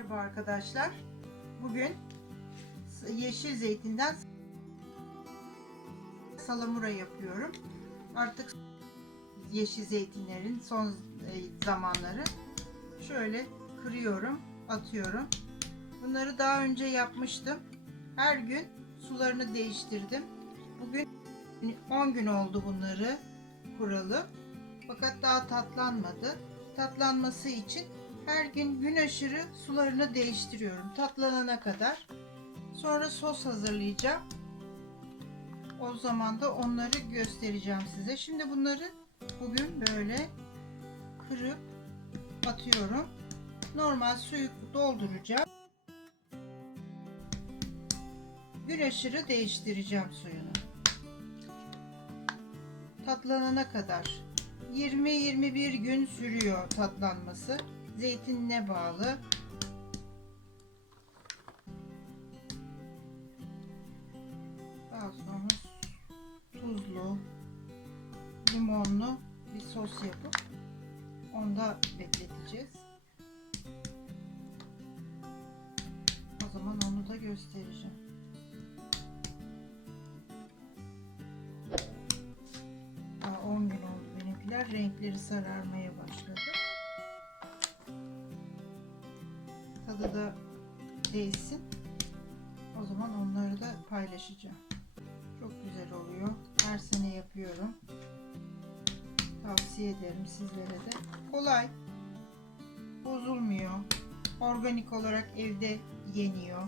Merhaba arkadaşlar. Bugün yeşil zeytinden salamura yapıyorum. Artık yeşil zeytinlerin son e, zamanları. Şöyle kırıyorum, atıyorum. Bunları daha önce yapmıştım. Her gün sularını değiştirdim. Bugün 10 gün oldu bunları kuralı. Fakat daha tatlanmadı. Tatlanması için her gün gün aşırı sularını değiştiriyorum tatlanana kadar. Sonra sos hazırlayacağım. O zaman da onları göstereceğim size. Şimdi bunları bugün böyle kırıp atıyorum. Normal suyu dolduracağım. Gün aşırı değiştireceğim suyunu. Tatlanana kadar 20-21 gün sürüyor tatlanması. Zeytinine bağlı. Daha sonra tuzlu, limonlu bir sos yapıp onda bekleteceğiz. O zaman onu da göstereceğim. Daha 10 gün oldu benimkiler. Renkleri sararmaya başladı. Tadı da değsin. O zaman onları da paylaşacağım. Çok güzel oluyor. Her sene yapıyorum. Tavsiye ederim sizlere de. Kolay. Bozulmuyor. Organik olarak evde yeniyor.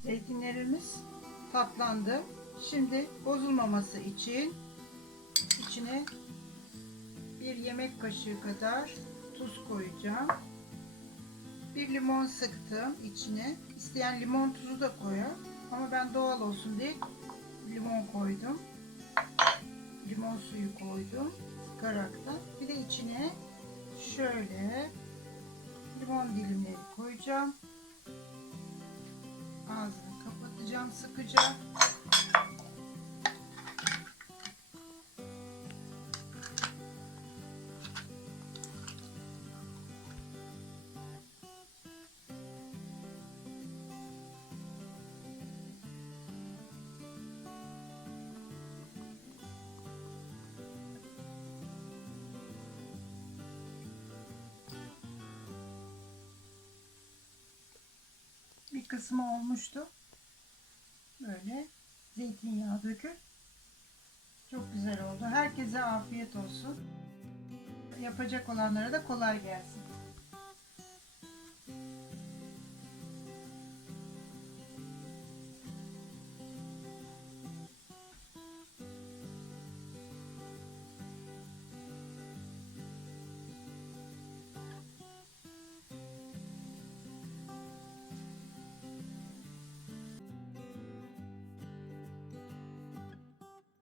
Zeytinlerimiz tatlandı. Şimdi bozulmaması için içine yemek kaşığı kadar tuz koyacağım. Bir limon sıktım içine. İsteyen limon tuzu da koyar. Ama ben doğal olsun diye limon koydum. Limon suyu koydum. Sıkaraktan. Bir de içine şöyle limon dilimleri koyacağım. Ağzını kapatacağım sıkıca. Kısmı olmuştu. Böyle zeytinyağı dökün. Çok güzel oldu. Herkese afiyet olsun. Yapacak olanlara da kolay gelsin.